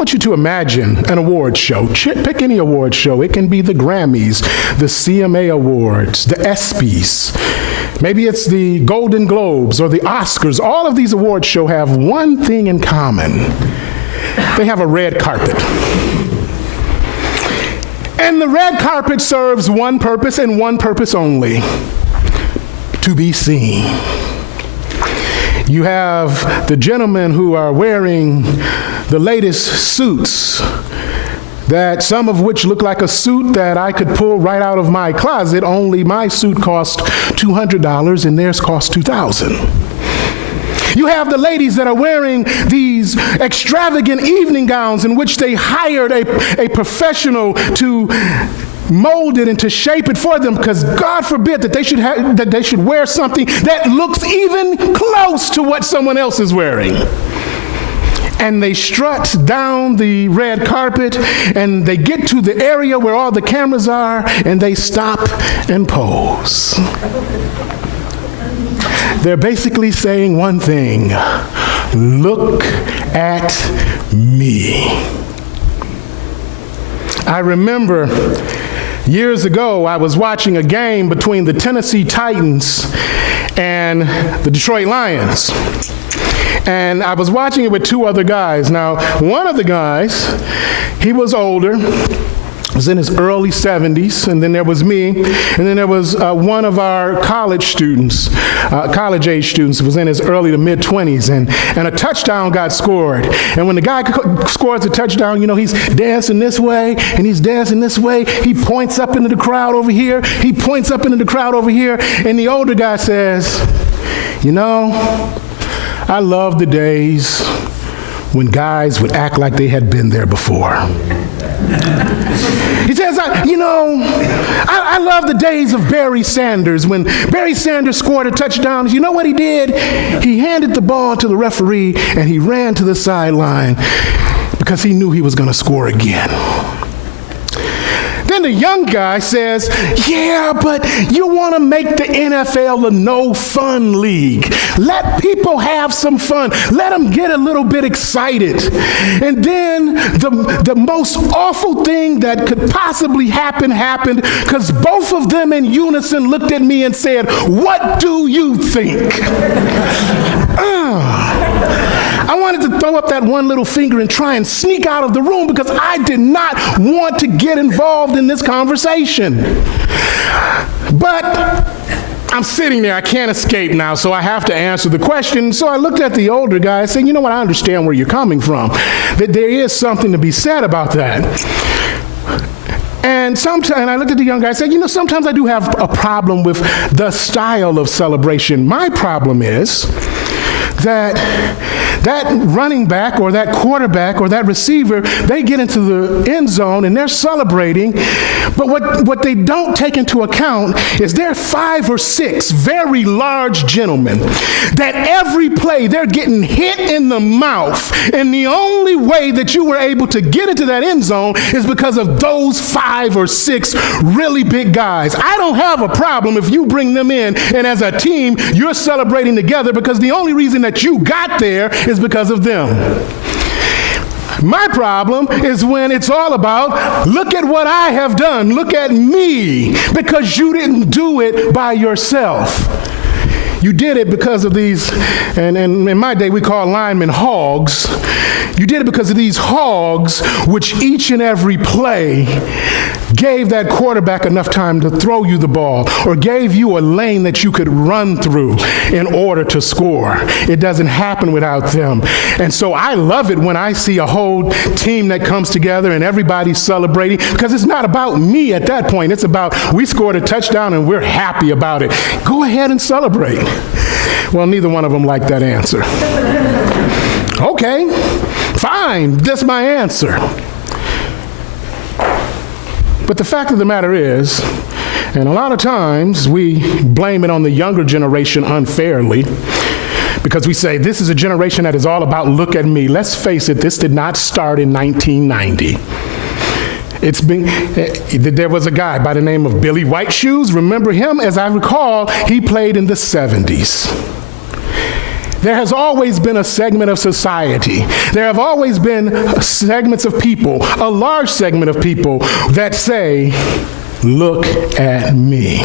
want you to imagine an award show. Pick any award show. It can be the Grammys, the CMA Awards, the ESPYs. Maybe it's the Golden Globes or the Oscars. All of these award shows have one thing in common. They have a red carpet. And the red carpet serves one purpose and one purpose only: to be seen. You have the gentlemen who are wearing the latest suits, that some of which look like a suit that I could pull right out of my closet, only my suit cost $200 and theirs cost $2,000. You have the ladies that are wearing these extravagant evening gowns in which they hired a professional to mold it and to shape it for them, because God forbid that they should wear something that looks even close to what someone else is wearing. And they strut down the red carpet and they get to the area where all the cameras are and they stop and pose. They're basically saying one thing: look at me. I remember years ago, I was watching a game between the Tennessee Titans and the Detroit Lions. And I was watching it with two other guys. Now, one of the guys, he was older, was in his early 70s, and then there was me, and then there was one of our college students, college-age students, was in his early to mid-20s, and a touchdown got scored. And when the guy scores a touchdown, you know, he's dancing this way, and he's dancing this way. He points up into the crowd over here. He points up into the crowd over here, and the older guy says, you know, I love the days when guys would act like they had been there before. He says, I love the days of Barry Sanders. When Barry Sanders scored a touchdown, you know what he did? He handed the ball to the referee and he ran to the sideline because he knew he was going to score again. Then the young guy says, yeah, but you want to make the NFL a no-fun league. Let people have some fun. Let them get a little bit excited. And then the most awful thing that could possibly happened because both of them in unison looked at me and said, what do you think? I wanted to throw up that one little finger and try and sneak out of the room because I did not want to get involved in this conversation. But I'm sitting there, I can't escape now, so I have to answer the question. So I looked at the older guy and said, you know what, I understand where you're coming from. That there is something to be said about that. And I looked at the young guy and said, you know, sometimes I do have a problem with the style of celebration. My problem is that running back or that quarterback or that receiver, they get into the end zone and they're celebrating, but what they don't take into account is there are 5 or 6 very large gentlemen that every play they're getting hit in the mouth, and the only way that you were able to get into that end zone is because of those 5 or 6 really big guys. I don't have a problem if you bring them in and as a team you're celebrating together, because the only reason that you got there is because of them. My problem is when it's all about, look at what I have done, look at me, because you didn't do it by yourself. You did it because of these, and in my day we call linemen hogs. You did it because of these hogs, which each and every play gave that quarterback enough time to throw you the ball or gave you a lane that you could run through in order to score. It doesn't happen without them. And so I love it when I see a whole team that comes together and everybody's celebrating, because it's not about me at that point. It's about, we scored a touchdown and we're happy about it. Go ahead and celebrate. Well, neither one of them liked that answer. Okay, fine, that's my answer. But the fact of the matter is, and a lot of times we blame it on the younger generation unfairly, because we say this is a generation that is all about look at me. Let's face it, this did not start in 1990. There was a guy by the name of Billy White Shoes. Remember him? As I recall, he played in the 70s. There has always been a segment of society. There have always been segments of people, a large segment of people that say, look at me.